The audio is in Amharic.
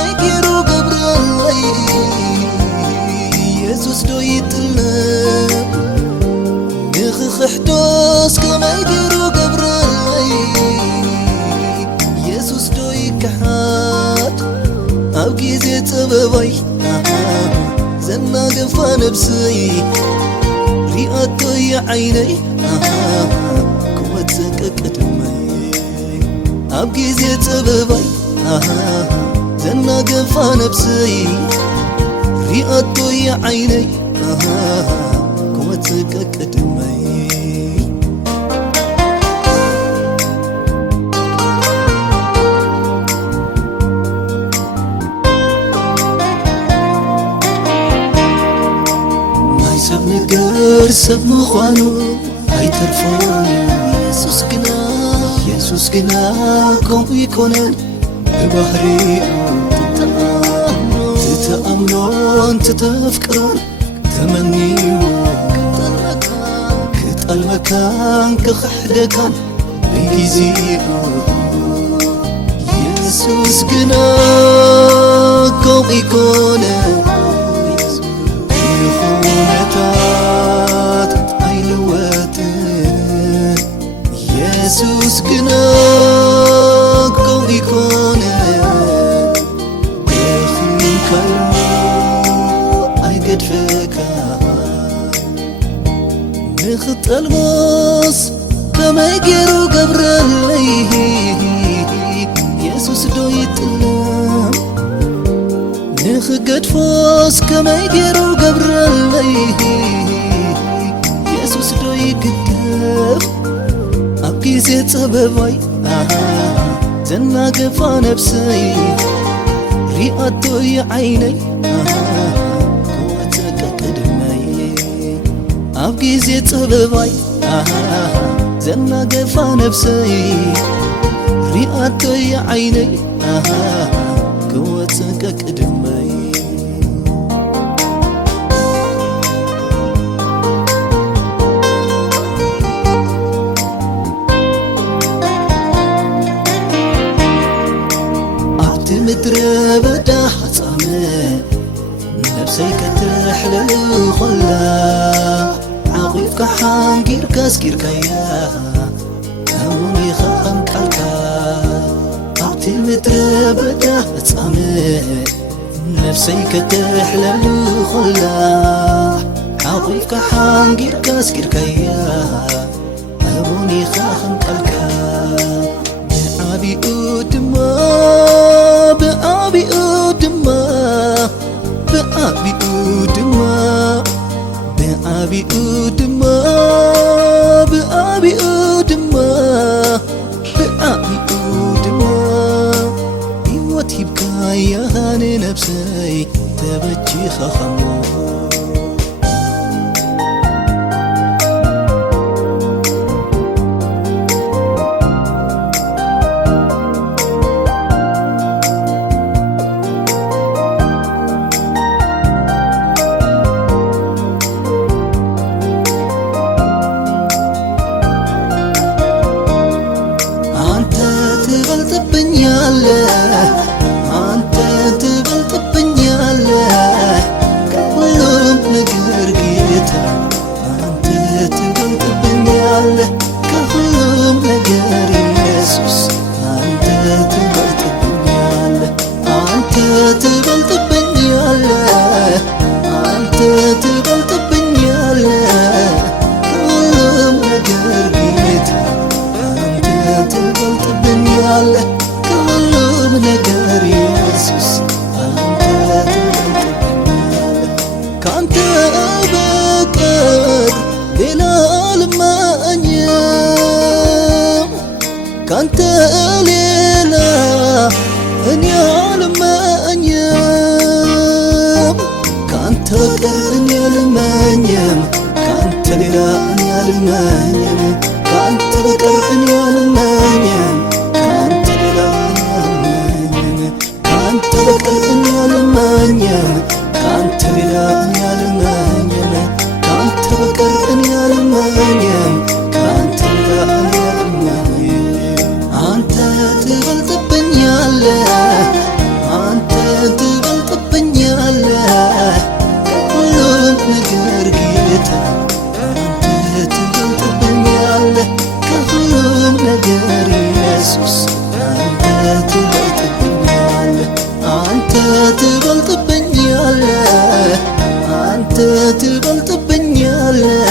كماي كيرو قبرلي يسوس دو يتلم نخخحدوس كماي كيرو قبرلي يسوس دو يكحات أو كيزي تبابي زنا قفا نفسي رياضو يعيني كواتك أكدمي أبقي زيت أبابي زنا قفا نفسي رياضو يعيني كواتك أكدمي سب نقر سب مخوانو هاي ترفوني يسوس قنا كم يكونن ببحري تتأمنون تتفكرون تمنيو كتقل مكان كخحدكان بيزيو يسوس قنا كم يكونن يسوس قنا كم يكون يخلي كلمو أيقد فكا نخط الموس كما يقرو قبر اللي يسوس دو يتلم نخقد فوس كما يقرو قبر اللي يسوس دو يقدف أبكي زيت أبابي زنا قفا نفسي رياضو يعيني كواتك أكدمي أبكي زيت أبابي زنا قفا نفسي رياضو يعيني كواتك أكدمي مدري بدا حصامي نفسي كترحل خلا عقيفك حانقير كاسكير كيا كموني خام كالكا أعطي مدري بدا حصامي نفسي كترحل خلا عقيفك حانقير كاسكير كيا كموني خام كالكا بأبي أدما بأبي أدما بأبي أدما بأبي أدما بأبي أدما بأبي أدما يوتي بكايا هاني نفسي تبجي خخمو አንተ ትበልጥብኛለህ ከሁሉም ነገር ጌታ አንተ ትበልጥብኛለህ ከሁሉም ነገር ኢየሱስ አንተ ትበልጥብኛለህ አንተ ትበልጥብኛለህ አንተ ትበልጥብኛለህ ከሁሉም ነገር ጌታ አንተ ትበልጥብኛለህ ነገር ኢየሱስ አንተ ትበልጥብኛለህ ካንተ በቀር ሌላ አልመኝም ካንተ ሌላ እኔ አልመኝም ካንተ በቀር እኔ አልመኝም ካንተ ሌላ እኔ አልመኝም ካንተ በቀር እኔ አልመኝም ካንተ በቀር እኔ አልመኝም ካንተ ሌላ እኔ አልመኝም ካንተ በቀር እኔ አልመኝም ካንተ ሌላ እኔ አልመኝም አንተ ትበልጥብኛለህ አንተ ትበልጥብኛለህ አንተ ትበልጥብኛለህ